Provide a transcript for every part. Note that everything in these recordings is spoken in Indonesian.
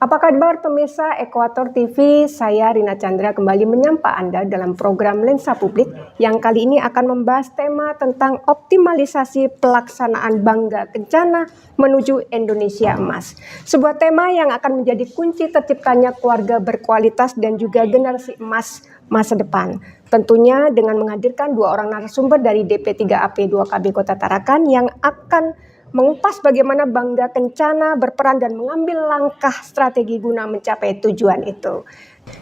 Apa kabar pemirsa Ekuator TV? Saya Rina Chandra kembali menyapa Anda dalam program Lensa Publik yang kali ini akan membahas tema tentang optimalisasi pelaksanaan Bangga Kencana menuju Indonesia Emas. Sebuah tema yang akan menjadi kunci terciptanya keluarga berkualitas dan juga generasi emas masa depan. Tentunya dengan menghadirkan dua orang narasumber dari DP3AP 2KB Kota Tarakan yang akan mengupas bagaimana Bangga Kencana berperan dan mengambil langkah strategi guna mencapai tujuan itu.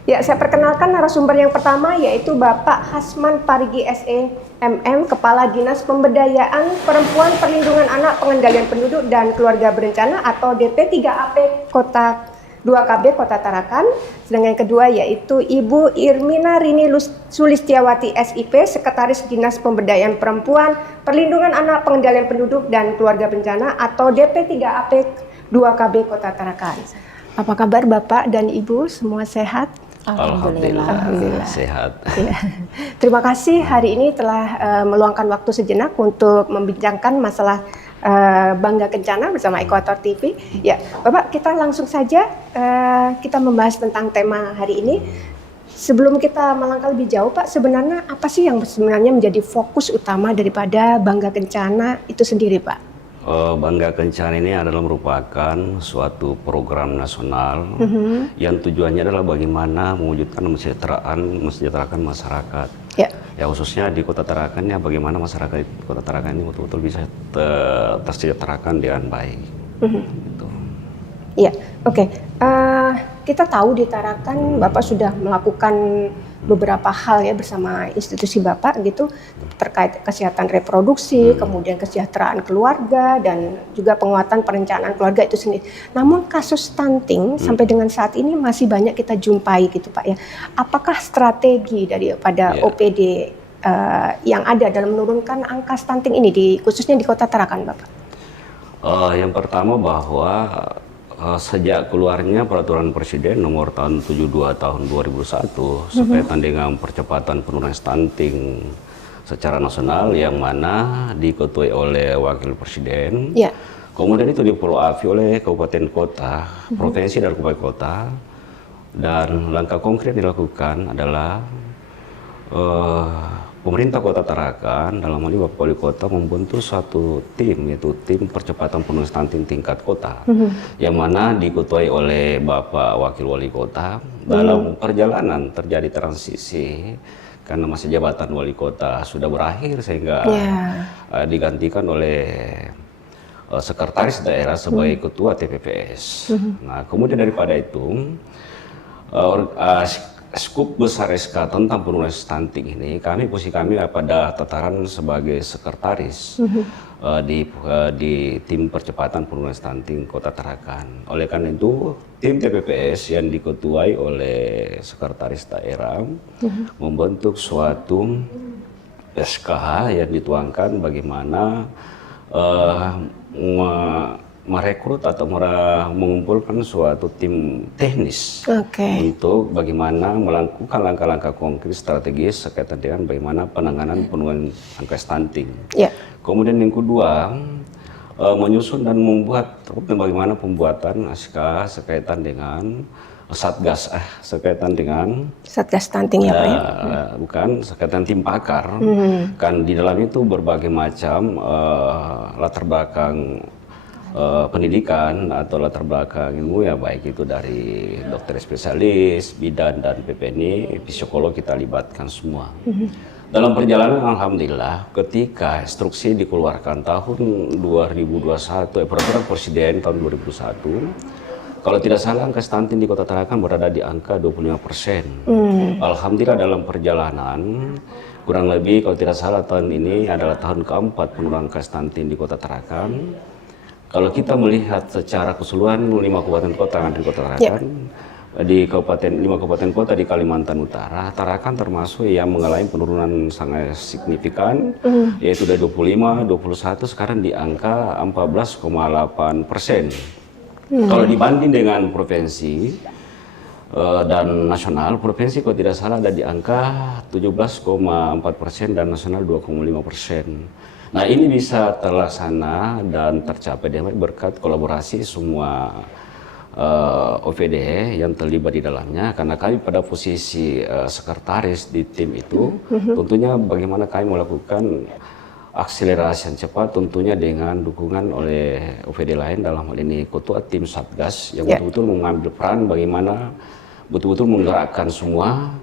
Ya, saya perkenalkan narasumber yang pertama yaitu Bapak Hasman Parigi SE MM, Kepala Dinas Pemberdayaan Perempuan Perlindungan Anak Pengendalian Penduduk dan Keluarga Berencana atau DP3AP Kota 2KB Kota Tarakan. Sedangkan yang kedua yaitu Ibu Irmina Rini Sulistiawati SIP, Sekretaris Dinas Pemberdayaan Perempuan, Perlindungan Anak, Pengendalian Penduduk dan Keluarga Berencana atau DP3AP 2KB Kota Tarakan. Apa kabar Bapak dan Ibu? Semua sehat? Alhamdulillah. Sehat. Ya. Terima kasih hari ini telah meluangkan waktu sejenak untuk membincangkan masalah Bangga Kencana bersama Ekuator TV. Ya, Bapak, kita langsung saja kita membahas tentang tema hari ini. Sebelum kita melangkah lebih jauh, Pak, sebenarnya apa sih yang sebenarnya menjadi fokus utama daripada Bangga Kencana itu sendiri, Pak? Bangga Kencana ini adalah merupakan suatu program nasional yang tujuannya adalah bagaimana mewujudkan mensejahterakan masyarakat. Ya khususnya di Kota Tarakan, ya bagaimana masyarakat di Kota Tarakan ini betul-betul bisa tersejahterakan dengan baik. Gitu. Ya, oke. Kita tahu di Tarakan Bapak sudah melakukan beberapa hal ya bersama institusi Bapak gitu terkait kesehatan reproduksi, kemudian kesejahteraan keluarga dan juga penguatan perencanaan keluarga itu sendiri. Namun kasus stunting sampai dengan saat ini masih banyak kita jumpai gitu Pak ya. Apakah strategi daripada OPD yang ada dalam menurunkan angka stunting ini khususnya di Kota Tarakan Bapak? Yang pertama bahwa sejak keluarnya peraturan Presiden nomor tahun 72 tahun 2001 berkaitan dengan percepatan penurunan stunting secara nasional yang mana diketuai oleh Wakil Presiden. Kemudian itu di-follow up oleh kabupaten kota, provinsi dan kabupaten kota, dan langkah konkret dilakukan adalah pemerintah Kota Tarakan dalam hal ini Bapak Wali Kota membentuk suatu tim, yaitu tim percepatan penurunan stunting tingkat kota, yang mana diketuai oleh Bapak Wakil Wali Kota. Dalam perjalanan terjadi transisi karena masa jabatan Wali Kota sudah berakhir sehingga digantikan oleh Sekretaris Daerah sebagai Ketua TPPS. Nah, kemudian daripada itu skup besar SK tentang penurunan stunting ini, posisi kami pada tataran sebagai sekretaris di tim percepatan penurunan stunting Kota Tarakan. Oleh karena itu, tim TPPS yang diketuai oleh sekretaris daerah membentuk suatu SKH yang dituangkan bagaimana merekrut atau mengumpulkan suatu tim teknis untuk bagaimana melakukan langkah-langkah konkret strategis sekaitan dengan bagaimana penanganan penurunan angka stunting. Kemudian yang kedua, menyusun dan membuat bagaimana pembuatan SK sekaitan dengan Satgas sekaitan dengan Satgas stunting ya Pak ya? Bukan, sekaitan tim pakar. Kan di dalam itu berbagai macam latar belakang pendidikan atau latar belakang ilmu ya, baik itu dari dokter spesialis, bidan dan PPNI, psikolog kita libatkan semua. Dalam perjalanan alhamdulillah ketika instruksi dikeluarkan tahun 2021, peraturan Presiden tahun 2001, kalau tidak salah angka stunting di Kota Tarakan berada di angka 25%. Alhamdulillah dalam perjalanan kurang lebih kalau tidak salah tahun ini adalah tahun keempat penurunan angka stunting di Kota Tarakan. Kalau kita melihat secara keseluruhan 5 kabupaten kota di Kota Tarakan, di 5 kabupaten kota di Kalimantan Utara, Tarakan termasuk yang mengalami penurunan sangat signifikan, yaitu dari 25, 21 sekarang di angka 14,8%. Kalau dibanding dengan provinsi, dan nasional, provinsi kalau tidak salah ada di angka 17,4% dan nasional 2,5%. Nah ini bisa terlaksana dan tercapai berkat kolaborasi semua OVD yang terlibat di dalamnya, karena kami pada posisi sekretaris di tim itu, tentunya bagaimana kami melakukan akselerasi yang cepat, tentunya dengan dukungan oleh OVD lain, dalam hal ini ketua tim Satgas yang betul-betul mengambil peran bagaimana betul-betul menggerakkan semua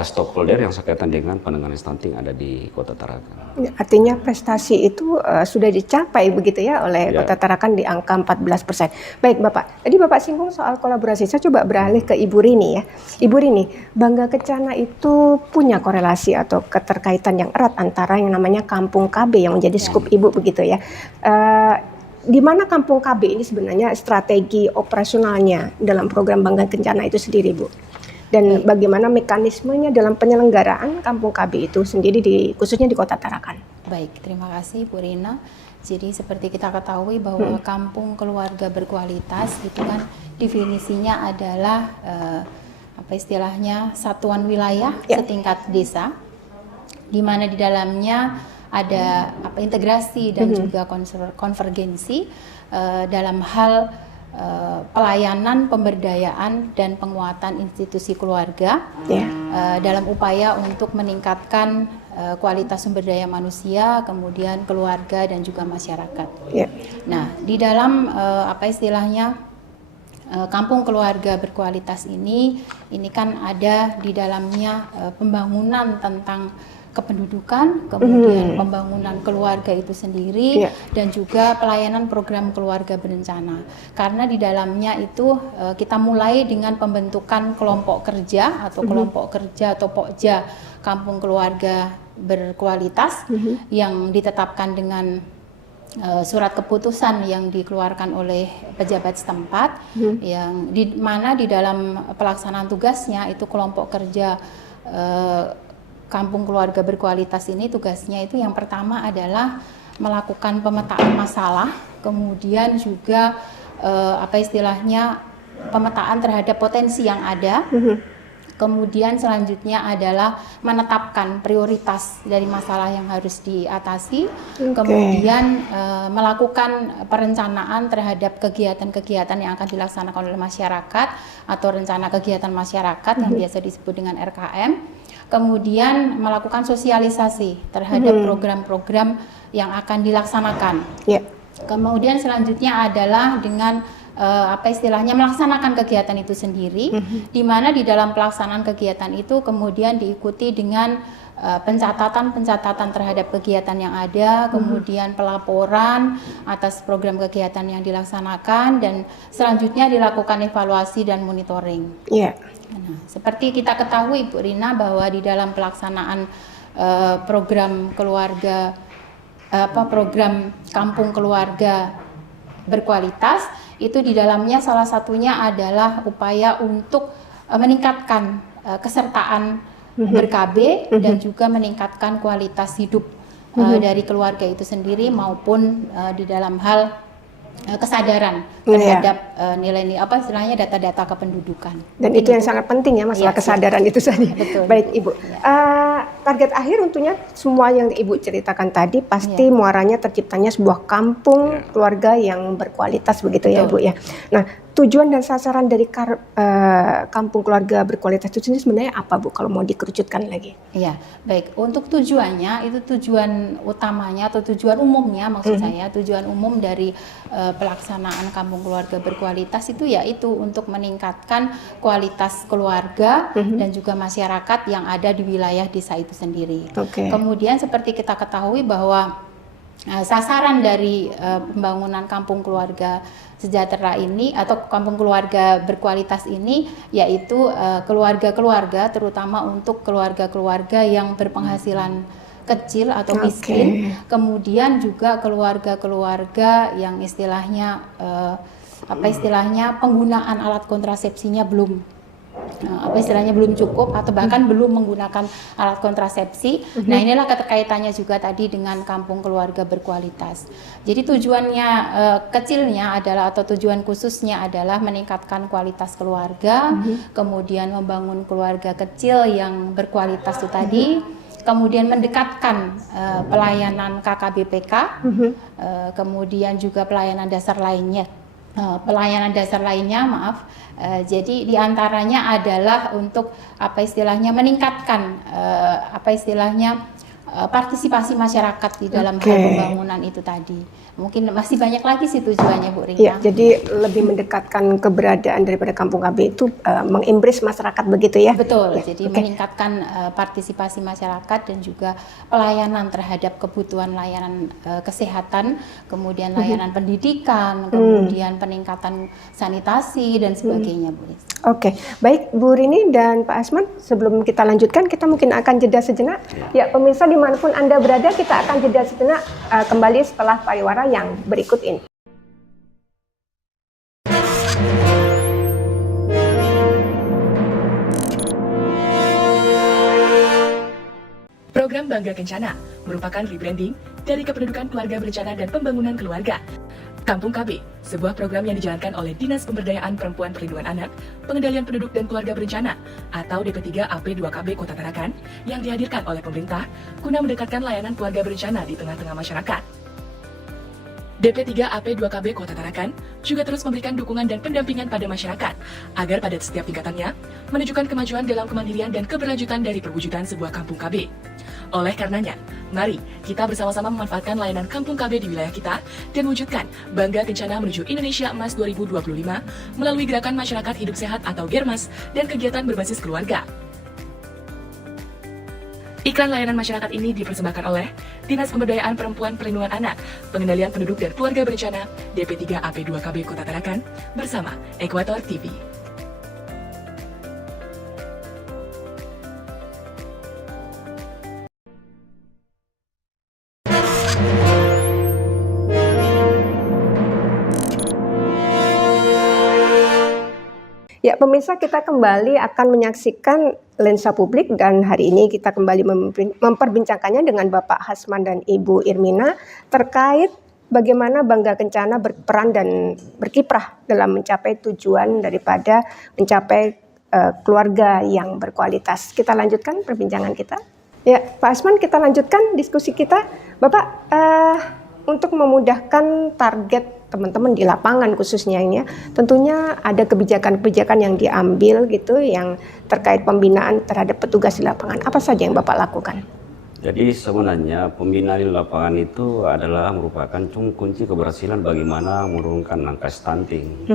stakeholder yang berkaitan dengan penanganan stunting ada di Kota Tarakan. Artinya prestasi itu sudah dicapai begitu ya oleh Kota Tarakan di angka 14%. Baik Bapak, tadi Bapak singgung soal kolaborasi, saya coba beralih ke Ibu Rini ya. Ibu Rini, Bangga Kencana itu punya korelasi atau keterkaitan yang erat antara yang namanya Kampung KB yang menjadi skup Ibu begitu ya. Di mana Kampung KB ini sebenarnya strategi operasionalnya dalam program Bangga Kencana itu sendiri Bu? Dan bagaimana mekanismenya dalam penyelenggaraan Kampung KB itu sendiri khususnya di Kota Tarakan? Baik, terima kasih Bu Rina. Jadi seperti kita ketahui bahwa kampung keluarga berkualitas itu kan definisinya adalah apa istilahnya satuan wilayah setingkat desa, di mana di dalamnya ada integrasi dan juga konvergensi dalam hal pelayanan, pemberdayaan dan penguatan institusi keluarga dalam upaya untuk meningkatkan kualitas sumber daya manusia, kemudian keluarga dan juga masyarakat. Nah, di dalam kampung keluarga berkualitas ini kan ada di dalamnya pembangunan tentang kependudukan, kemudian pembangunan keluarga itu sendiri, dan juga pelayanan program keluarga berencana. Karena di dalamnya itu kita mulai dengan pembentukan kelompok kerja atau kelompok kerja atau pokja kampung keluarga berkualitas yang ditetapkan dengan surat keputusan yang dikeluarkan oleh pejabat setempat, yang di mana di dalam pelaksanaan tugasnya itu kelompok kerja Kampung Keluarga Berkualitas ini tugasnya itu yang pertama adalah melakukan pemetaan masalah, kemudian juga pemetaan terhadap potensi yang ada, kemudian selanjutnya adalah menetapkan prioritas dari masalah yang harus diatasi, kemudian melakukan perencanaan terhadap kegiatan-kegiatan yang akan dilaksanakan oleh masyarakat atau rencana kegiatan masyarakat yang biasa disebut dengan RKM. Kemudian melakukan sosialisasi terhadap program-program yang akan dilaksanakan. Kemudian selanjutnya adalah dengan melaksanakan kegiatan itu sendiri, di mana di dalam pelaksanaan kegiatan itu kemudian diikuti dengan pencatatan terhadap kegiatan yang ada, kemudian pelaporan atas program kegiatan yang dilaksanakan, dan selanjutnya dilakukan evaluasi dan monitoring. Nah, seperti kita ketahui Bu Rina bahwa di dalam pelaksanaan program keluarga program Kampung Keluarga Berkualitas itu di dalamnya salah satunya adalah upaya untuk meningkatkan kesertaan ber-KB dan juga meningkatkan kualitas hidup dari keluarga itu sendiri maupun di dalam hal kesadaran terhadap nilai-nilai data-data kependudukan. Dan itu yang sangat penting ya, masalah kesadaran itu tadi. Betul. Baik Ibu, target akhir tentunya semua yang Ibu ceritakan tadi pasti muaranya terciptanya sebuah kampung keluarga yang berkualitas begitu ya Bu ya. Nah, tujuan dan sasaran dari kampung keluarga berkualitas itu sendiri sebenarnya apa Bu kalau mau dikerucutkan lagi? Iya, baik. Untuk tujuannya itu tujuan utamanya atau tujuan umumnya maksud saya, tujuan umum dari pelaksanaan kampung keluarga berkualitas itu yaitu untuk meningkatkan kualitas keluarga dan juga masyarakat yang ada di wilayah desa itu sendiri. Kemudian seperti kita ketahui bahwa sasaran dari pembangunan kampung keluarga sejahtera ini atau kampung keluarga berkualitas ini yaitu keluarga-keluarga, terutama untuk keluarga-keluarga yang berpenghasilan kecil atau miskin, kemudian juga keluarga-keluarga yang istilahnya penggunaan alat kontrasepsinya belum apa istilahnya belum cukup atau bahkan belum menggunakan alat kontrasepsi. Nah, inilah keterkaitannya juga tadi dengan kampung keluarga berkualitas. Jadi tujuannya kecilnya adalah atau tujuan khususnya adalah meningkatkan kualitas keluarga, kemudian membangun keluarga kecil yang berkualitas itu tadi, kemudian mendekatkan pelayanan KKBPK, kemudian juga pelayanan dasar lainnya. Jadi diantaranya adalah untuk apa istilahnya meningkatkan partisipasi masyarakat di dalam hal pembangunan itu tadi. Mungkin masih banyak lagi sih tujuannya, Bu Rina. Ya, jadi lebih mendekatkan keberadaan daripada Kampung KB itu mengimbris masyarakat begitu ya? Betul, ya. jadi meningkatkan partisipasi masyarakat dan juga pelayanan terhadap kebutuhan layanan kesehatan, kemudian layanan pendidikan, kemudian peningkatan sanitasi dan sebagainya, Bu Rina. Oke, baik Bu Rini dan Pak Asman, sebelum kita lanjutkan kita mungkin akan jeda sejenak. Ya, pemirsa dimanapun Anda berada, kita akan jeda sejenak kembali setelah pariwara yang berikut ini. Program Bangga Kencana merupakan rebranding dari Kependudukan Keluarga Berencana dan Pembangunan Keluarga. Kampung KB, sebuah program yang dijalankan oleh Dinas Pemberdayaan Perempuan Perlindungan Anak, Pengendalian Penduduk dan Keluarga Berencana atau DP3 AP2KB Kota Tarakan yang dihadirkan oleh pemerintah guna mendekatkan layanan keluarga berencana di tengah-tengah masyarakat. DP3 AP2KB Kota Tarakan juga terus memberikan dukungan dan pendampingan pada masyarakat agar pada setiap tingkatannya menunjukkan kemajuan dalam kemandirian dan keberlanjutan dari perwujudan sebuah kampung KB. Oleh karenanya, mari kita bersama-sama memanfaatkan layanan Kampung KB di wilayah kita dan wujudkan Bangga Kencana menuju Indonesia Emas 2025 melalui Gerakan Masyarakat Hidup Sehat atau GERMAS dan kegiatan berbasis keluarga. Iklan layanan masyarakat ini dipersembahkan oleh Dinas Pemberdayaan Perempuan Perlindungan Anak, Pengendalian Penduduk dan Keluarga Berencana, DP3 AP2KB Kota Tarakan, bersama Ekuator TV. Ya, pemirsa, kita kembali akan menyaksikan Lensa Publik dan hari ini kita kembali memperbincangkannya dengan Bapak Hasman dan Ibu Irmina terkait bagaimana Bangga Kencana berperan dan berkiprah dalam mencapai tujuan daripada mencapai keluarga yang berkualitas. Kita lanjutkan perbincangan kita. Ya, Pak Hasman, kita lanjutkan diskusi kita. Bapak, untuk memudahkan target teman-teman di lapangan khususnya ini ya, tentunya ada kebijakan-kebijakan yang diambil gitu yang terkait pembinaan terhadap petugas di lapangan. Apa saja yang Bapak lakukan? Jadi sebenarnya pembinaan di lapangan itu adalah merupakan kunci keberhasilan bagaimana menurunkan angka stunting.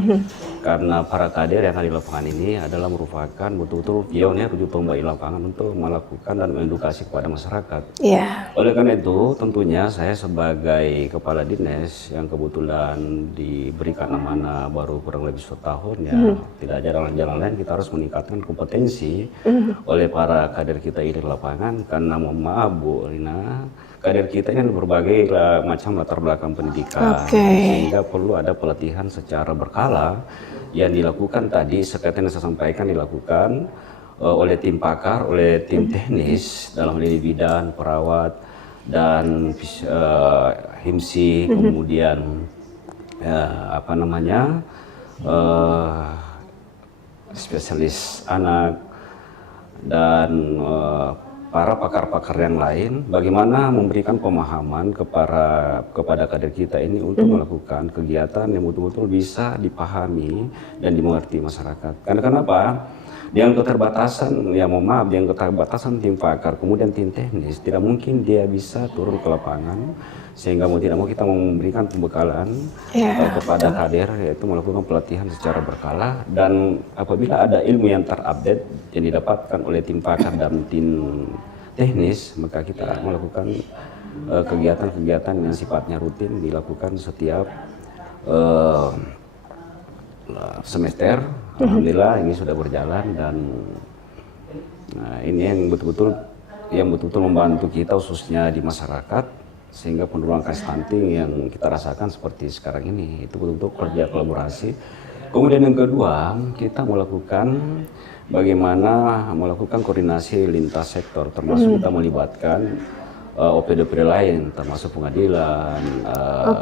Karena para kader yang ada di lapangan ini adalah merupakan betul-betul pionir ujung tombak di lapangan untuk melakukan dan mengedukasi kepada masyarakat. Oleh karena itu tentunya saya sebagai kepala dinas yang kebetulan diberikan amanah baru kurang lebih 1 tahun ya, tidak ada jalan-jalan lain, kita harus meningkatkan kompetensi oleh para kader kita ini di lapangan. Karena mohon maaf Bu Rina, kader kita ini berbagai macam latar belakang pendidikan, sehingga perlu ada pelatihan secara berkala yang dilakukan tadi seperti yang saya sampaikan dilakukan oleh tim pakar, oleh tim teknis dalam hal ini bidan, perawat dan HIMSI, kemudian spesialis anak dan para pakar-pakar yang lain, bagaimana memberikan pemahaman kepada kader kita ini untuk melakukan kegiatan yang betul-betul bisa dipahami dan dimengerti masyarakat. Karena kenapa? Dengan keterbatasan, ya mohon maaf, dengan keterbatasan tim pakar, kemudian tim teknis, tidak mungkin dia bisa turun ke lapangan, sehingga mau tidak mau kita memberikan pembekalan kepada kader, yaitu melakukan pelatihan secara berkala, dan apabila ada ilmu yang terupdate yang didapatkan oleh tim pakar dan tim teknis, maka kita melakukan kegiatan-kegiatan yang sifatnya rutin dilakukan setiap semester. Alhamdulillah ini sudah berjalan dan ini yang betul-betul membantu kita khususnya di masyarakat, sehingga penurunan angka stunting yang kita rasakan seperti sekarang ini itu betul-betul kerja kolaborasi Kemudian yang kedua, kita melakukan koordinasi lintas sektor, termasuk kita melibatkan OPD-OPD lain, termasuk pengadilan,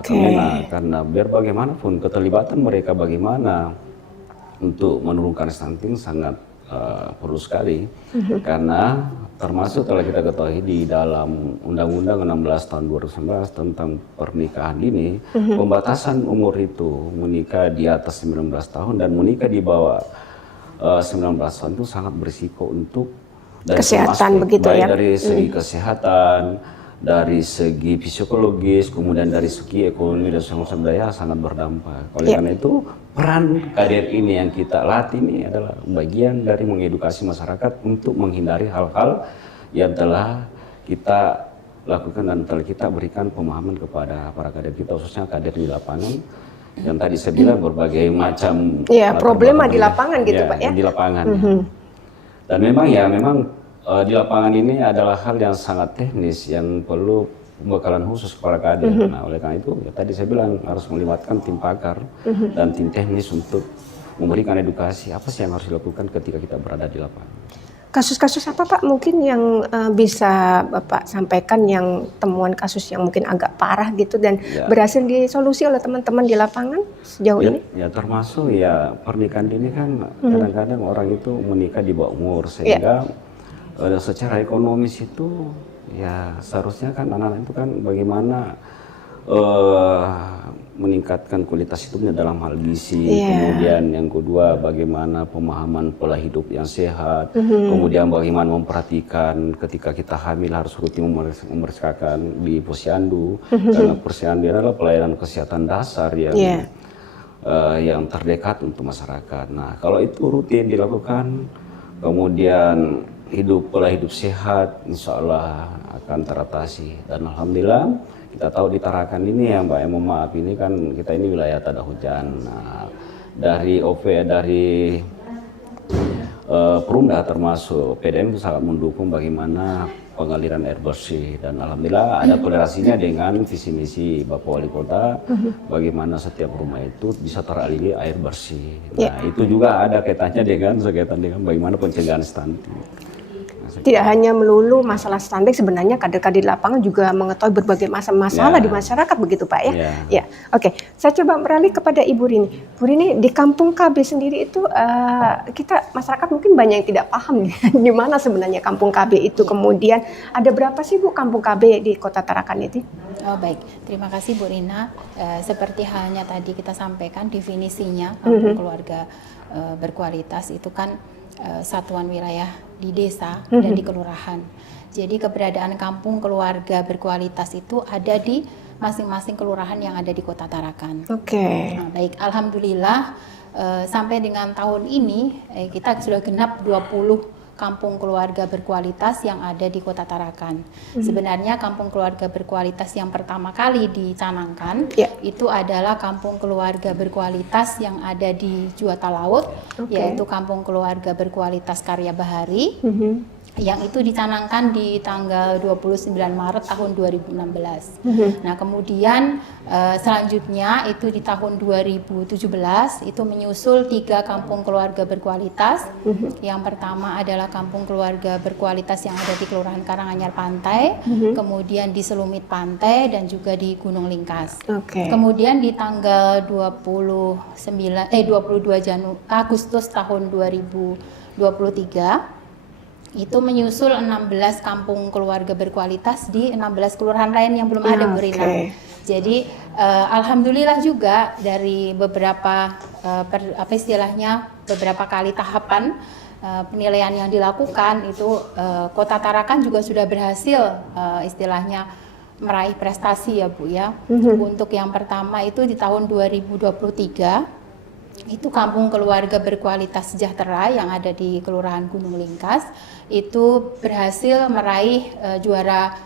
Kemenak, karena biar bagaimanapun keterlibatan mereka bagaimana untuk menurunkan stunting sangat perlu sekali, karena termasuk telah kita ketahui di dalam Undang-Undang 16 tahun 2019 tentang pernikahan dini, pembatasan umur itu menikah di atas 19 tahun dan menikah di bawah 19 tahun itu sangat berisiko untuk dari kesehatan begitu baik ya. dari segi kesehatan, dari segi psikologis, kemudian dari segi ekonomi dan sumber daya sangat berdampak. Oleh karena itu peran KDR ini yang kita latih ini adalah bagian dari mengedukasi masyarakat untuk menghindari hal-hal yang telah kita lakukan dan telah kita berikan pemahaman kepada para KDR kita, khususnya KDR di lapangan. Yang tadi saya bilang berbagai macam problema di lapangan gitu Pak ya. Di lapangan. Dan memang di lapangan ini adalah hal yang sangat teknis yang perlu pembekalan khusus kepada KDR. Nah, oleh karena itu ya, tadi saya bilang harus melibatkan tim pakar dan tim teknis untuk memberikan edukasi apa sih yang harus dilakukan ketika kita berada di lapangan. Kasus-kasus apa Pak mungkin yang bisa Bapak sampaikan yang temuan kasus yang mungkin agak parah gitu dan berhasil disolusi oleh teman-teman di lapangan sejauh ini? Ya termasuk ya pernikahan dini kan kadang-kadang orang itu menikah di bawah umur sehingga secara ekonomis itu ya seharusnya kan anak-anak itu kan bagaimana meningkatkan kualitas hidupnya dalam hal gizi, kemudian yang kedua bagaimana pemahaman pola hidup yang sehat, kemudian bagaimana memperhatikan ketika kita hamil harus rutin memeriksakan di posyandu, karena posyandu adalah pelayanan kesehatan dasar yang terdekat untuk masyarakat. Nah kalau itu rutin dilakukan, kemudian pola hidup sehat, insya Allah akan teratasi. Dan alhamdulillah kita tahu di Tarakan ini ya Mbak, mohon maaf ini kan kita ini wilayah tak ada hujan. Nah, dari Perumda termasuk PDM itu sangat mendukung bagaimana pengaliran air bersih, dan alhamdulillah ada kolerasinya dengan visi misi Bapak Wali Kota bagaimana setiap rumah itu bisa teraliri air bersih. Nah itu juga ada kaitannya dengan bagaimana pencegahan stunting. Tidak hanya melulu masalah stunting, sebenarnya kader-kader di lapangan juga mengetahui berbagai masalah di masyarakat begitu Pak ya. Ya, oke. Saya coba beralih kepada Ibu Rini. Bu Rini, di Kampung KB sendiri itu kita masyarakat mungkin banyak yang tidak paham di mana sebenarnya Kampung KB itu. Kemudian ada berapa sih Bu Kampung KB di Kota Tarakan itu? Oh baik, terima kasih Bu Rina. Seperti halnya tadi kita sampaikan definisinya kampung keluarga berkualitas itu kan satuan wilayah di desa dan di kelurahan. Jadi keberadaan kampung keluarga berkualitas itu ada di masing-masing kelurahan yang ada di Kota Tarakan. Nah, baik, alhamdulillah sampai dengan tahun ini kita sudah genap 20 kampung keluarga berkualitas yang ada di Kota Tarakan. Sebenarnya kampung keluarga berkualitas yang pertama kali dicanangkan itu adalah kampung keluarga berkualitas yang ada di Juwata Laut, yaitu kampung keluarga berkualitas Karya Bahari. Yang itu dicanangkan di tanggal 29 Maret tahun 2016. Nah kemudian selanjutnya itu di tahun 2017 itu menyusul 3 kampung keluarga berkualitas. Yang pertama adalah kampung keluarga berkualitas yang ada di Kelurahan Karanganyar Pantai, kemudian di Selumit Pantai dan juga di Gunung Lingkas. Kemudian di tanggal 22 Agustus tahun 2023 itu menyusul 16 kampung keluarga berkualitas di 16 kelurahan lain yang belum ada Bu Rina. Jadi alhamdulillah juga dari beberapa beberapa kali tahapan penilaian yang dilakukan itu Kota Tarakan juga sudah berhasil istilahnya meraih prestasi ya Bu ya. Untuk yang pertama itu di tahun 2023 itu kampung keluarga berkualitas sejahtera yang ada di Kelurahan Gunung Lingkas itu berhasil meraih juara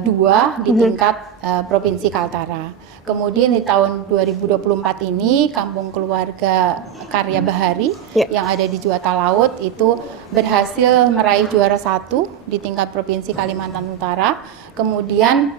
2 di tingkat Provinsi Kaltara. Kemudian di tahun 2024 ini kampung keluarga Karya Bahari yang ada di Juwata Laut itu berhasil meraih juara 1 di tingkat Provinsi Kalimantan Utara. Kemudian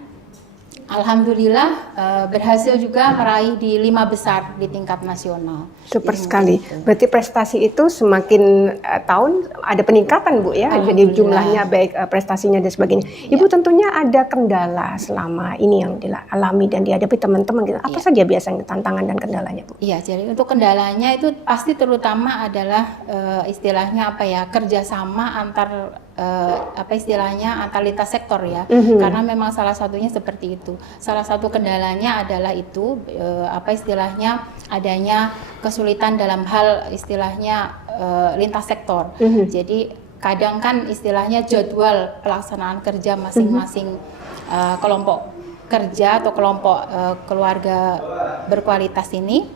Alhamdulillah berhasil juga meraih di 5 besar di tingkat nasional. Super Jadi sekali. gitu. Berarti prestasi itu semakin tahun ada peningkatan Bu ya. Jadi Alhamdulillah. jumlahnya baik prestasinya dan sebagainya. Ibu tentunya ada kendala selama ini yang dialami dan dihadapi teman-teman gitu. Apa saja biasanya tantangan dan kendalanya Bu? Iya, jadi untuk kendalanya itu pasti terutama adalah istilahnya apa ya, kerjasama antar antar lintas sektor ya. Karena memang salah satunya seperti itu. Salah satu kendalanya adalah itu istilahnya adanya kesulitan dalam hal istilahnya lintas sektor. Jadi kadang kan istilahnya jadwal pelaksanaan kerja masing-masing kelompok kerja atau kelompok keluarga berkualitas ini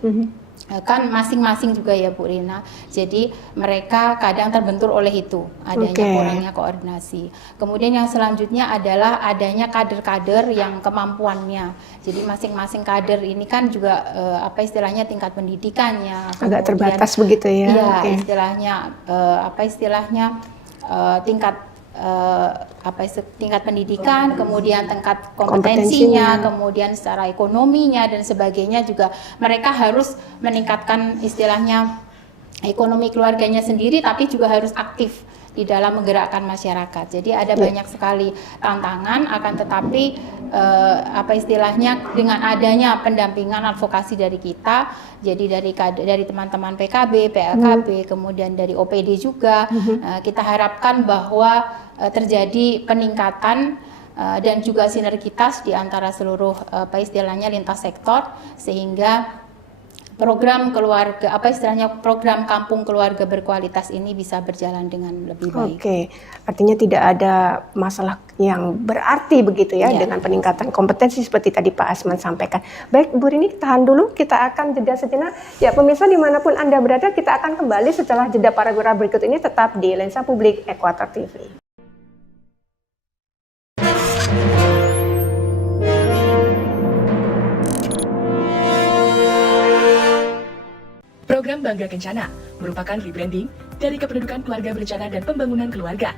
kan masing-masing juga ya Bu Rina. Jadi mereka kadang terbentur oleh itu, adanya kurangnya koordinasi. Kemudian yang selanjutnya adalah adanya kader-kader yang kemampuannya. Jadi masing-masing kader ini kan juga istilahnya tingkat pendidikannya Agak terbatas begitu ya. Iya, istilahnya tingkat tingkat pendidikan, kemudian tingkat kompetensinya, kemudian secara ekonominya dan sebagainya juga mereka harus meningkatkan istilahnya ekonomi keluarganya sendiri, tapi juga harus aktif di dalam menggerakkan masyarakat. Jadi ada banyak sekali tantangan, akan tetapi istilahnya dengan adanya pendampingan advokasi dari kita, jadi dari teman-teman PKB, PLKB, kemudian dari OPD juga, kita harapkan bahwa terjadi peningkatan dan juga sinergitas di antara seluruh istilahnya lintas sektor, sehingga program keluarga program kampung keluarga berkualitas ini bisa berjalan dengan lebih baik. Oke, artinya tidak ada masalah yang berarti begitu ya dengan peningkatan kompetensi seperti tadi Pak Asman sampaikan. Baik Bu Rini, tahan dulu, kita akan jeda sejenak. Ya pemirsa dimanapun Anda berada, kita akan kembali setelah jeda paragraf berikut ini, tetap di Lensa Publik Ekuator TV. Program Bangga Kencana merupakan rebranding dari Kependudukan Keluarga Berencana dan Pembangunan Keluarga.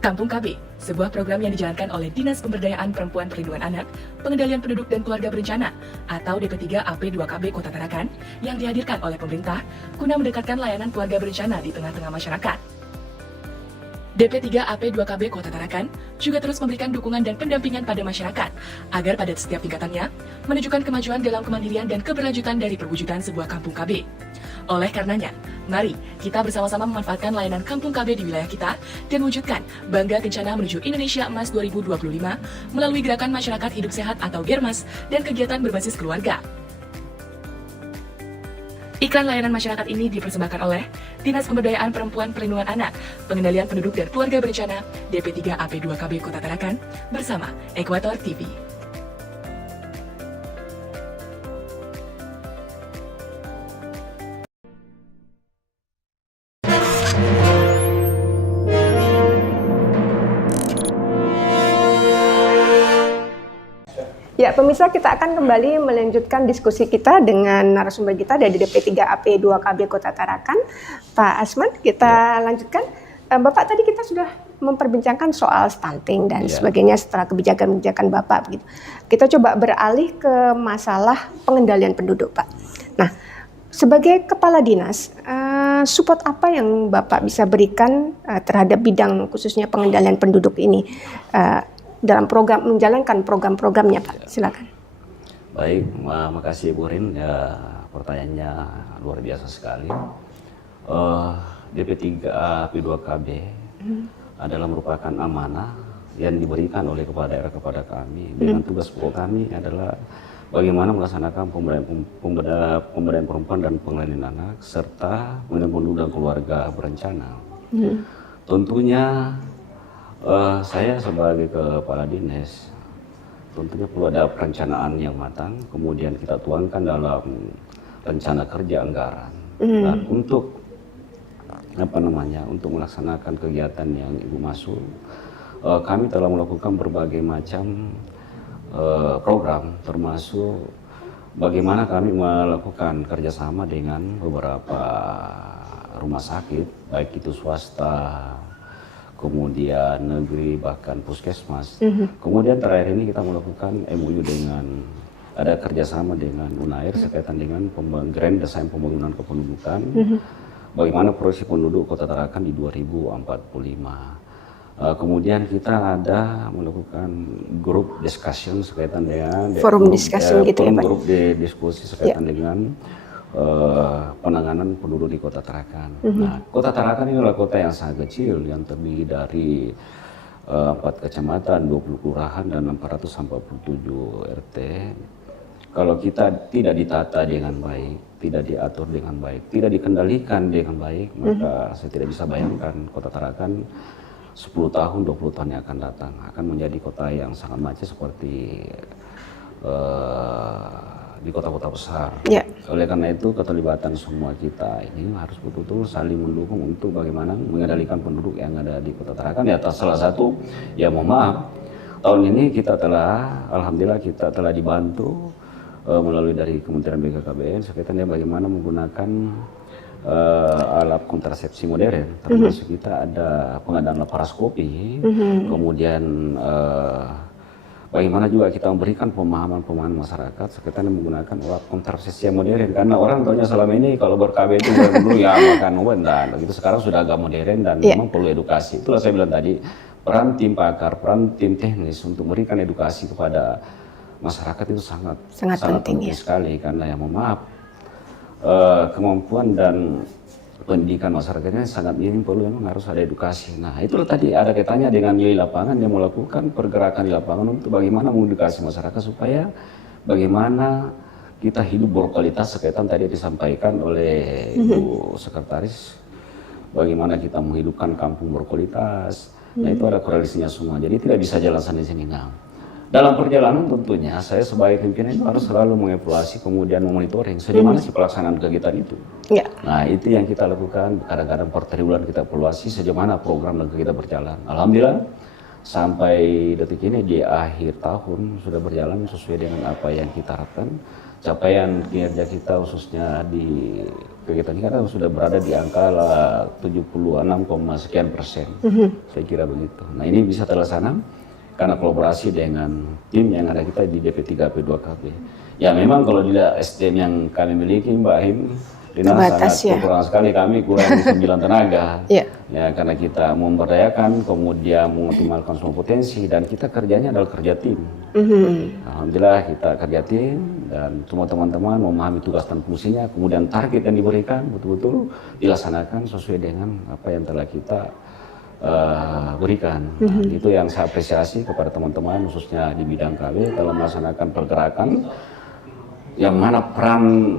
Kampung KB, sebuah program yang dijalankan oleh Dinas Pemberdayaan Perempuan Perlindungan Anak, Pengendalian Penduduk dan Keluarga Berencana atau DP3AP2KB Kota Tarakan yang dihadirkan oleh pemerintah guna mendekatkan layanan keluarga berencana di tengah-tengah masyarakat. DP3AP2KB Kota Tarakan juga terus memberikan dukungan dan pendampingan pada masyarakat agar pada setiap tingkatannya menunjukkan kemajuan dalam kemandirian dan keberlanjutan dari perwujudan sebuah kampung KB. Oleh karenanya, mari kita bersama-sama memanfaatkan layanan kampung KB di wilayah kita dan wujudkan Bangga Kencana menuju Indonesia Emas 2025 melalui Gerakan Masyarakat Hidup Sehat atau GERMAS dan kegiatan berbasis keluarga. Iklan layanan masyarakat ini dipersembahkan oleh Dinas Pemberdayaan Perempuan Perlindungan Anak, Pengendalian Penduduk dan Keluarga Berencana, DP3AP2KB Kota Tarakan, bersama Ekuator TV. Ya, pemirsa, kita akan kembali melanjutkan diskusi kita dengan narasumber kita dari DP3AP2KB Kota Tarakan, Pak Asman. Kita lanjutkan. Bapak, tadi kita sudah memperbincangkan soal stunting dan sebagainya setelah kebijakan-kebijakan Bapak begitu. Kita coba beralih ke masalah pengendalian penduduk, Pak. Nah, sebagai kepala dinas, support apa yang Bapak bisa berikan terhadap bidang khususnya pengendalian penduduk ini dalam program menjalankan program-programnya, Pak? Silakan. Baik, makasih Bu Rin. Ya, pertanyaannya luar biasa sekali. DP3AP2KB adalah merupakan amanah yang diberikan oleh kepala daerah kepada kami. Dengan tugas pokok kami adalah bagaimana melaksanakan pemberdayaan perempuan dan pengendalian anak serta penduduk dan keluarga berencana. Tentunya saya sebagai kepala dinas tentunya perlu ada perencanaan yang matang, kemudian kita tuangkan dalam rencana kerja anggaran. Dan untuk untuk melaksanakan kegiatan yang Ibu maksud, kami telah melakukan berbagai macam program, termasuk bagaimana kami melakukan kerjasama dengan beberapa rumah sakit, baik itu swasta, kemudian negeri, bahkan puskesmas. Kemudian terakhir ini kita melakukan MOU dengan ada kerjasama dengan UNAIR sekaitan dengan Grand Desain Pembangunan Kependudukan, bagaimana proyeksi penduduk Kota Tarakan di 2045. Kemudian kita ada melakukan grup discussion sekaitan dengan forum discussion gitu ya Pak? Grup diskusi sekaitan dengan penanganan penduduk di Kota Tarakan. Nah, Kota Tarakan ini adalah kota yang sangat kecil yang terdiri dari 4 kecamatan, 20 kelurahan dan 447 RT. Kalau kita tidak ditata dengan baik, tidak diatur dengan baik, tidak dikendalikan dengan baik, maka saya tidak bisa bayangkan Kota Tarakan 10 tahun, 20 tahun yang akan datang akan menjadi kota yang sangat macet seperti di kota-kota besar. Oleh karena itu keterlibatan semua kita ini harus betul-betul saling mendukung untuk bagaimana mengendalikan penduduk yang ada di Kota Tarakan. Ya, salah satu, ya mohon maaf, tahun ini kita telah, alhamdulillah kita telah dibantu melalui dari Kementerian BKKBN sekaitan dengan bagaimana menggunakan alat kontrasepsi modern. Termasuk kita ada pengadaan laparoskopi, kemudian bagaimana juga kita memberikan pemahaman masyarakat sekitar menggunakan alat kontrasepsi yang modern, karena orang tahunya selama ini kalau ber-KB itu dulu ya makan obat dan begitu. Sekarang sudah agak modern dan memang perlu edukasi. Itulah saya bilang tadi, peran tim pakar, peran tim teknis untuk memberikan edukasi kepada masyarakat itu sangat penting sekali, karena ya mohon maaf kemampuan dan pendidikan masyarakatnya sangat minim, perlu memang harus ada edukasi. Nah, itulah tadi ada kaitannya dengan nilai lapangan yang melakukan pergerakan di lapangan untuk bagaimana mengedukasi masyarakat supaya bagaimana kita hidup berkualitas sekaitan tadi disampaikan oleh Ibu Sekretaris, bagaimana kita menghidupkan kampung berkualitas. Nah, itu ada korelasinya semua. Jadi tidak bisa jalan sana sini. Nah, dalam perjalanan tentunya saya sebagai pimpinan itu harus selalu mengevaluasi kemudian memonitoring sejauh mana sih pelaksanaan kegiatan itu. Nah, itu yang kita lakukan, kadang-kadang per triwulan kita evaluasi sejauh mana program dan kegiatan berjalan. Alhamdulillah sampai detik ini di akhir tahun sudah berjalan sesuai dengan apa yang kita harapkan. Capaian kinerja kita khususnya di kegiatan ini kan sudah berada di angka 76, sekian persen. Saya kira begitu. Nah, ini bisa terlaksana karena kolaborasi dengan tim yang ada kita di DP3P 2KB. Ya memang kalau dilihat SDM yang kami miliki Mbak Him, sangat kurang sekali, kami kurang 9 tenaga. Ya karena kita memberdayakan, kemudian mengoptimalkan semua potensi, dan kita kerjanya adalah kerja tim. Alhamdulillah kita kerja tim dan semua teman-teman memahami tugas dan fungsinya, kemudian target yang diberikan betul-betul dilaksanakan sesuai dengan apa yang telah kita berikan. Nah, itu yang saya apresiasi kepada teman-teman khususnya di bidang KB dalam melaksanakan pergerakan, yang mana peran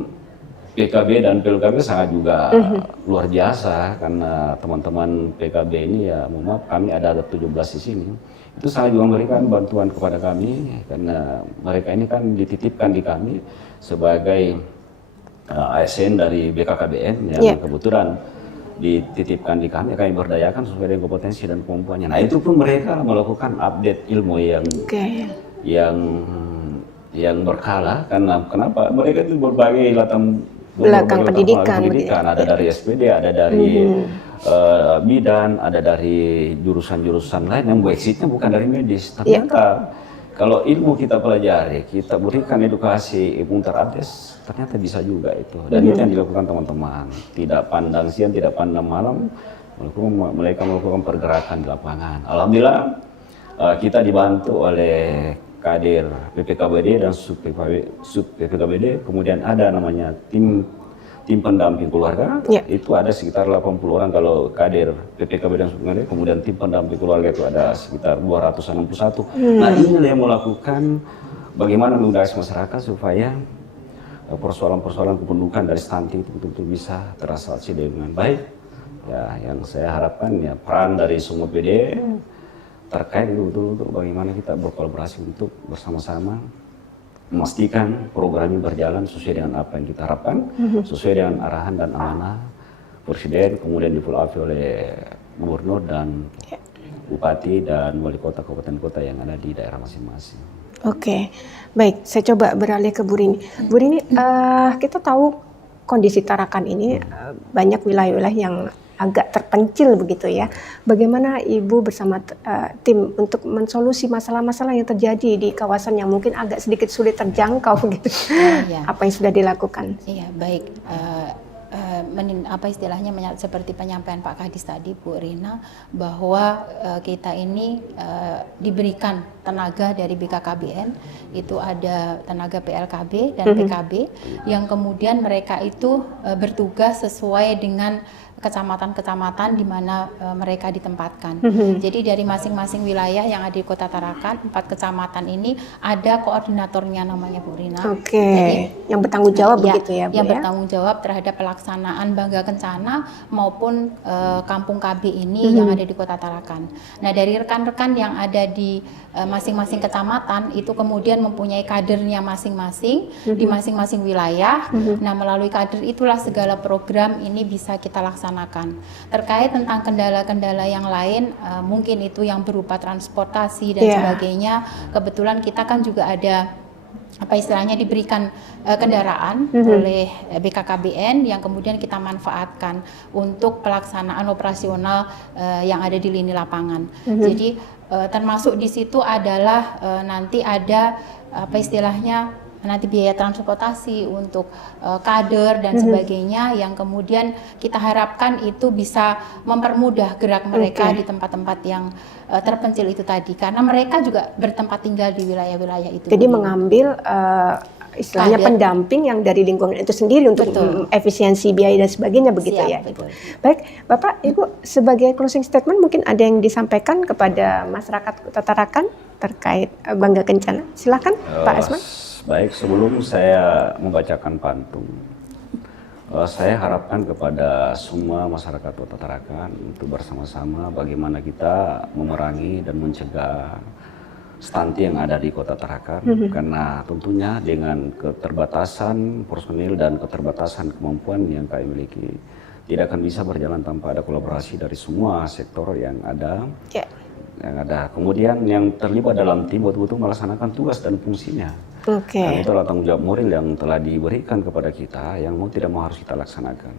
PKB dan PLKB sangat juga luar biasa, karena teman-teman PKB ini ya mohon maaf kami ada 17 di sini, itu sangat juga memberikan bantuan kepada kami, karena mereka ini kan dititipkan di kami sebagai ASN dari BKKBN yang kebetulan dititipkan di kami berdayakan sesuai dengan kompetensi dan kemampuannya. Nah, itu pun mereka melakukan update ilmu yang berkala, karena kenapa mereka itu berbagai belakang pendidikan, ada dari SPD, ada dari bidan, ada dari jurusan-jurusan lain yang basicnya bukan dari medis. Ternyata kalau ilmu kita pelajari, kita berikan edukasi, ilmu terupdate, ternyata bisa juga itu. Dan itu yang dilakukan teman-teman. Tidak pandang siang, tidak pandang malam, mereka melakukan pergerakan di lapangan. Alhamdulillah kita dibantu oleh Kadir PPKBD dan Sub PPKBD, kemudian ada namanya tim pendamping keluarga, itu ada sekitar 80 orang kalau Kadir PPKB dan Sub PPKBD, kemudian tim pendamping keluarga itu ada sekitar 261. Nah, inilah yang melakukan bagaimana mengedukasi masyarakat supaya persoalan-persoalan kependudukan dari stunting itu betul-betul bisa teratasi dengan baik. Ya, yang saya harapkan ya peran dari semua PD terkait betul-betul bagaimana kita berkolaborasi untuk bersama-sama memastikan program ini berjalan sesuai dengan apa yang kita harapkan, sesuai dengan arahan dan amanah Presiden, kemudian di-follow up oleh Gubernur dan Bupati dan Wali Kota Kabupaten Kota yang ada di daerah masing-masing. Oke, baik. Saya coba beralih ke Bu Rini. Bu Rini, kita tahu kondisi Tarakan ini banyak wilayah-wilayah yang agak terpencil begitu ya. Bagaimana Ibu bersama tim untuk mensolusi masalah-masalah yang terjadi di kawasan yang mungkin agak sedikit sulit terjangkau gitu? Ya. Apa yang sudah dilakukan? Iya, baik. Istilahnya seperti penyampaian Pak Kadis tadi, Bu Rina, bahwa kita ini diberikan tenaga dari BKKBN, itu ada tenaga PLKB dan PKB yang kemudian mereka itu bertugas sesuai dengan kecamatan-kecamatan di mana mereka ditempatkan. Jadi dari masing-masing wilayah yang ada di Kota Tarakan, 4 kecamatan ini ada koordinatornya namanya Bu Rina. Oke, yang bertanggung jawab begitu ya Bu yang ya? bertanggung jawab terhadap pelaksanaan Bangga Kencana maupun Kampung KB ini yang ada di Kota Tarakan. Nah, dari rekan-rekan yang ada di masing-masing kecamatan itu kemudian mempunyai kadernya masing-masing di masing-masing wilayah. Nah, melalui kader itulah segala program ini bisa kita laksanakan. Terkait tentang kendala-kendala yang lain, mungkin itu yang berupa transportasi dan sebagainya. Kebetulan kita kan juga ada diberikan kendaraan oleh BKKBN yang kemudian kita manfaatkan untuk pelaksanaan operasional yang ada di lini lapangan. Jadi termasuk di situ adalah nanti ada nanti biaya transportasi untuk kader dan sebagainya yang kemudian kita harapkan itu bisa mempermudah gerak mereka di tempat-tempat yang terpencil itu tadi, karena mereka juga bertempat tinggal di wilayah-wilayah itu. Jadi mengambil istilahnya pendamping yang dari lingkungan itu sendiri untuk efisiensi biaya dan sebagainya begitu. Siap, ya. betul. Baik, Bapak, Ibu, sebagai closing statement mungkin ada yang disampaikan kepada masyarakat Kota Tarakan terkait Bangga Kencana. Silakan, Pak Asman. Baik, sebelum saya membacakan pantun, saya harapkan kepada semua masyarakat Kota Tarakan untuk bersama-sama bagaimana kita memerangi dan mencegah stunting yang ada di Kota Tarakan, karena tentunya dengan keterbatasan personil dan keterbatasan kemampuan yang kami miliki, tidak akan bisa berjalan tanpa ada kolaborasi dari semua sektor yang ada. Kemudian yang terlibat dalam tim betul-betul melaksanakan tugas dan fungsinya. Dan itulah tanggung jawab moral yang telah diberikan kepada kita, yang mau tidak mau harus kita laksanakan.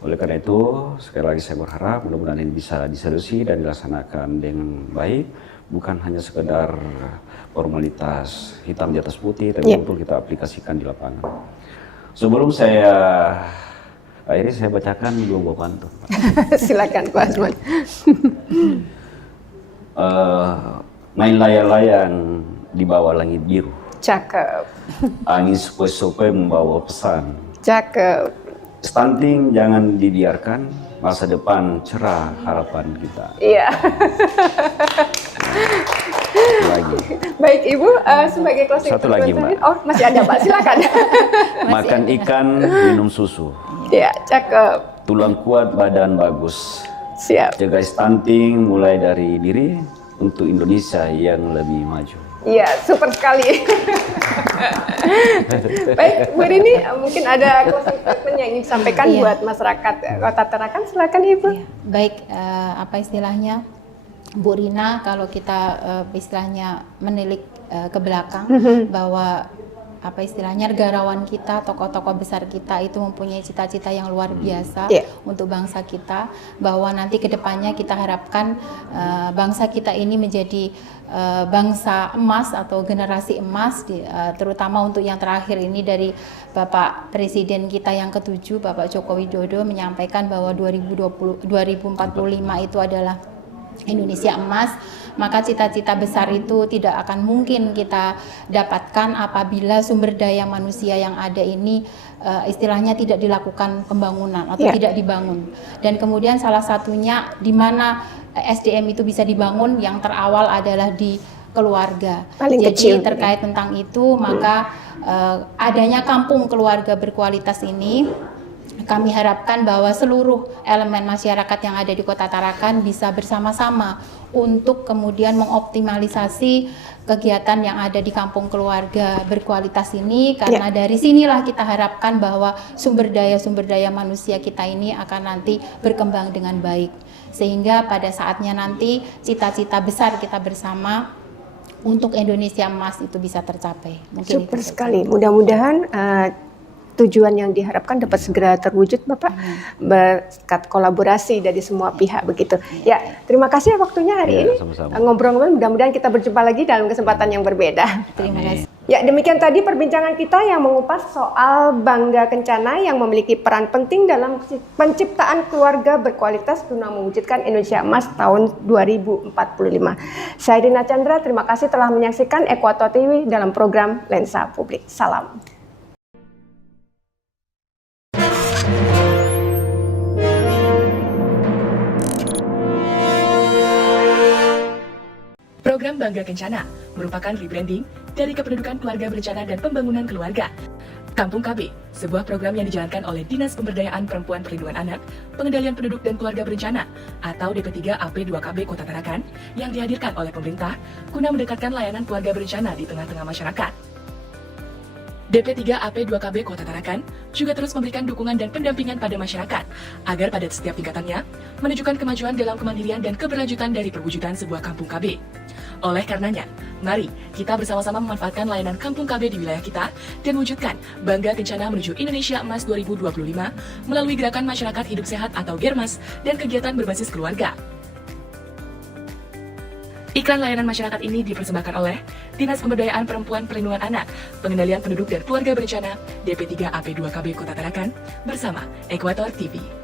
Oleh karena itu, sekali lagi saya berharap mudah-mudahan ini bisa disolusi dan dilaksanakan dengan baik, bukan hanya sekedar formalitas hitam di atas putih, tapi betul kita aplikasikan di lapangan. Sebelum saya akhirnya saya bacakan 2 buah pantun. Silakan, Pak Asman. Main layang-layang di bawah langit biru. Cakep. Angin sepoi-sepoi membawa pesan. Cakep. Stunting jangan dibiarkan, masa depan cerah harapan kita. Iya. Lagi. Baik, Ibu, sebagai closing Satu lagi, Mbak. Oh, masih ada, Pak. Silakan. Makan ikan, minum susu. Iya, cakep. Tulang kuat, badan bagus. Siap. Jaga stunting mulai dari diri untuk Indonesia yang lebih maju. Iya, super sekali. Baik, Bu Rini, mungkin ada closing statement yang ingin disampaikan buat masyarakat Kota Tarakan. Silakan, Ibu. Iya. Baik, Bu Rina, kalau kita istilahnya menilik ke belakang bahwa negarawan kita, tokoh-tokoh besar kita itu mempunyai cita-cita yang luar biasa untuk bangsa kita, bahwa nanti ke depannya kita harapkan bangsa kita ini menjadi bangsa emas atau generasi emas, terutama untuk yang terakhir ini dari Bapak Presiden kita yang ke-7, Bapak Joko Widodo, menyampaikan bahwa 2045 itu adalah Indonesia emas. Maka cita-cita besar itu tidak akan mungkin kita dapatkan apabila sumber daya manusia yang ada ini istilahnya tidak dilakukan pembangunan atau tidak dibangun. Dan kemudian salah satunya di mana SDM itu bisa dibangun, yang terawal adalah di keluarga. Paling Jadi kecil. terkait tentang itu, maka adanya kampung keluarga berkualitas ini, kami harapkan bahwa seluruh elemen masyarakat yang ada di Kota Tarakan bisa bersama-sama untuk kemudian mengoptimalisasi kegiatan yang ada di kampung keluarga berkualitas ini, karena dari sinilah kita harapkan bahwa sumber daya manusia kita ini akan nanti berkembang dengan baik, sehingga pada saatnya nanti cita-cita besar kita bersama untuk Indonesia emas itu bisa tercapai. Super sekali. Mudah-mudahan tujuan yang diharapkan dapat segera terwujud, Bapak, berkat kolaborasi dari semua pihak begitu. Ya, terima kasih waktunya hari ini. Sama-sama. Ngobrol-ngobrol, mudah-mudahan kita berjumpa lagi dalam kesempatan yang berbeda. Terima kasih. Ya, demikian tadi perbincangan kita yang mengupas soal Bangga Kencana yang memiliki peran penting dalam penciptaan keluarga berkualitas guna mewujudkan Indonesia Emas tahun 2045. Saya Rina Chandra, terima kasih telah menyaksikan Ekuator TV dalam program Lensa Publik. Salam. Program Bangga Kencana merupakan rebranding dari Kependudukan Keluarga Berencana dan Pembangunan Keluarga. Kampung KB, sebuah program yang dijalankan oleh Dinas Pemberdayaan Perempuan Perlindungan Anak, Pengendalian Penduduk dan Keluarga Berencana atau DP3AP2KB Kota Tarakan yang dihadirkan oleh pemerintah guna mendekatkan layanan keluarga berencana di tengah-tengah masyarakat. DP3AP2KB Kota Tarakan juga terus memberikan dukungan dan pendampingan pada masyarakat agar pada setiap tingkatannya menunjukkan kemajuan dalam kemandirian dan keberlanjutan dari perwujudan sebuah kampung KB. Oleh karenanya, mari kita bersama-sama memanfaatkan layanan kampung KB di wilayah kita dan wujudkan Bangga Kencana menuju Indonesia Emas 2025 melalui Gerakan Masyarakat Hidup Sehat atau GERMAS dan kegiatan berbasis keluarga. Iklan layanan masyarakat ini dipersembahkan oleh Dinas Pemberdayaan Perempuan Perlindungan Anak, Pengendalian Penduduk dan Keluarga Berencana, DP3AP2KB Kota Tarakan, bersama Ekuator TV.